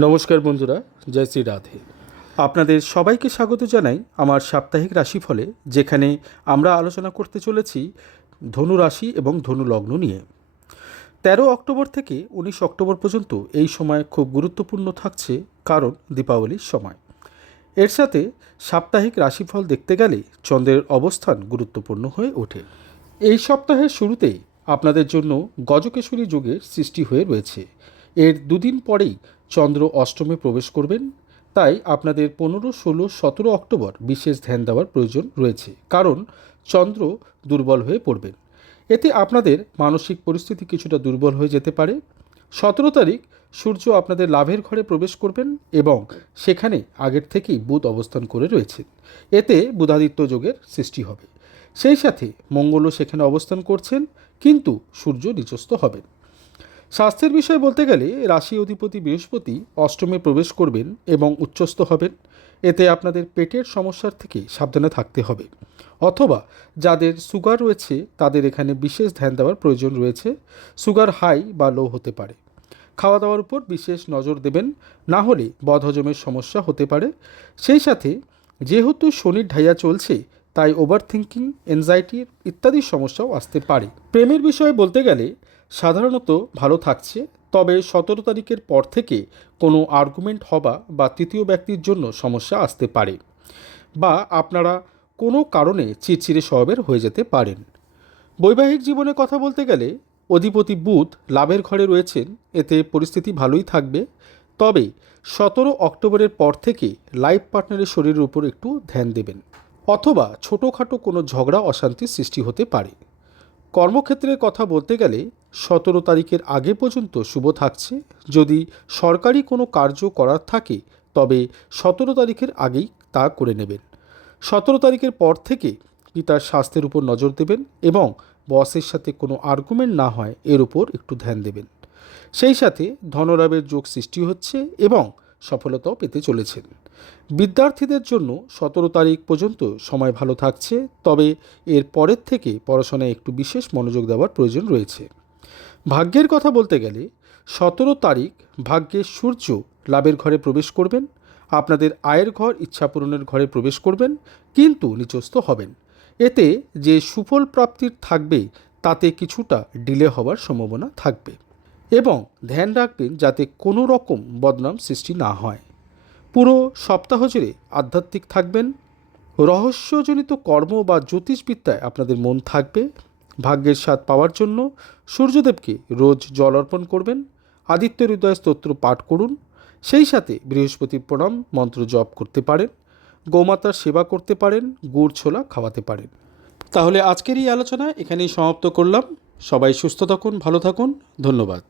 নমস্কার বন্ধুরা, জয় শ্রী রাধে। আপনাদের সবাইকে স্বাগত জানাই আমার সাপ্তাহিক রাশিফলে, যেখানে আমরা আলোচনা করতে চলেছি ধনু রাশি এবং ধনু লগ্ন নিয়ে। তেরো অক্টোবর থেকে উনিশ অক্টোবর পর্যন্ত এই সময় খুব গুরুত্বপূর্ণ থাকছে কারণ দীপাবলির সময়। এর সাথে সাপ্তাহিক রাশিফল দেখতে গেলে চন্দ্রের অবস্থান গুরুত্বপূর্ণ হয়ে ওঠে। এই সপ্তাহের শুরুতেই আপনাদের জন্য গজকেশরী যুগের সৃষ্টি হয়ে রয়েছে। এর দুদিন পরেই চন্দ্র অষ্টমে প্রবেশ করবেন। তাই আপনাদের পনেরো, ষোলো, সতেরো অক্টোবর বিশেষ ধ্যান দেওয়ার প্রয়োজন রয়েছে, কারণ চন্দ্র দুর্বল হয়ে পড়বেন। এতে আপনাদের মানসিক পরিস্থিতি কিছুটা দুর্বল হয়ে যেতে পারে। সতেরো তারিখ সূর্য আপনাদের লাভের ঘরে প্রবেশ করবেন এবং সেখানে আগের থেকেই বুধ অবস্থান করে রয়েছেন। এতে বুধাদিত্য যোগের সৃষ্টি হবে। সেই সাথে মঙ্গলও সেখানে অবস্থান করছেন, কিন্তু সূর্য নিচস্থ হবেন। স্বাস্থ্যের বিষয়ে বলতে গেলে রাশি অধিপতি বৃহস্পতি অষ্টমে প্রবেশ করবেন এবং উচ্চস্থ হবেন। এতে আপনাদের পেটের সমস্যার থেকে সাবধানে থাকতে হবে। অথবা যাদের সুগার রয়েছে, তাদের এখানে বিশেষ ধ্যান দেওয়ার প্রয়োজন রয়েছে। সুগার হাই বা লো হতে পারে। খাওয়া দাওয়ার উপর বিশেষ নজর দেবেন। না হলে বদহজমের সমস্যা হতে পারে। সেই সাথে যেহেতু শনির ঢাইয়া চলছে, তাই ওভার থিঙ্কিং এনজাইটির ইত্যাদি সমস্যাও আসতে পারে। প্রেমের বিষয়ে বলতে গেলে সাধারণত ভালো থাকছে, তবে সতেরো তারিখের পর থেকে কোনো আর্গুমেন্ট হবা বা তৃতীয় ব্যক্তির জন্য সমস্যা আসতে পারে বা আপনারা কোনো কারণে চিরচিরে স্বভাবের হয়ে যেতে পারেন। বৈবাহিক জীবনে কথা বলতে গেলে অধিপতি বুধ লাভের ঘরে রয়েছেন, এতে পরিস্থিতি ভালোই থাকবে। তবে সতেরো অক্টোবরের পর থেকে লাইফ পার্টনারের শরীরের উপর একটু ধ্যান দেবেন অথবা ছোটোখাটো কোনো ঝগড়া অশান্তির সৃষ্টি হতে পারে। কর্মক্ষেত্রের কথা বলতে গেলে সতেরো তারিখের আগে পর্যন্ত শুভ থাকছে। যদি সরকারি কোনো কার্য করার থাকে, তবে সতেরো তারিখের আগেই তা করে নেবেন। সতেরো তারিখের পর থেকে পিতার স্বাস্থ্যের উপর নজর দেবেন এবং বসের সাথে কোনো আর্গুমেন্ট না হয়, এর উপর একটু ধ্যান দেবেন। সেই সাথে ধনলাভের যোগ সৃষ্টি হচ্ছে এবং সফলতাও পেতে চলেছেন। বিদ্যার্থীদের জন্য সতেরো তারিখ পর্যন্ত সময় ভালো থাকছে, তবে এর পরের থেকে পড়াশোনায় একটু বিশেষ মনোযোগ দেওয়ার প্রয়োজন রয়েছে। ভাগ্যের কথা বলতে গেলে সতেরো তারিখ ভাগ্যের সূর্য লাভের ঘরে প্রবেশ করবেন, আপনাদের আয়ের ঘর ইচ্ছা পূরণের ঘরে প্রবেশ করবেন, কিন্তু নিচস্থ হবেন। এতে যে সুফল প্রাপ্তির থাকবে, তাতে কিছুটা ডিলে হওয়ার সম্ভাবনা থাকবে এবং ধ্যান রাখবেন যাতে কোনো রকম বদনাম সৃষ্টি না হয়। পুরো সপ্তাহ জুড়ে আধ্যাত্মিক থাকবেন। রহস্যজনিত কর্ম বা জ্যোতিষবিদ্যায় আপনাদের মন থাকবে। ভাগ্যের স্বাদ পাওয়ার জন্য সূর্যদেবকে রোজ জল অর্পণ করবেন আদিত্য হৃদয় স্তোত্র পাঠ করুন, সেই সাথে বৃহস্পতি প্রণাম, মন্ত্র জপ করতে পারেন, গোমাতার সেবা করতে পারেন, গুড় ছোলা খাওয়াতে পারেন। তাহলে আজকের এই আলোচনা এখানেই সমাপ্ত করলাম। সবাই সুস্থ থাকুন, ভালো থাকুন। ধন্যবাদ।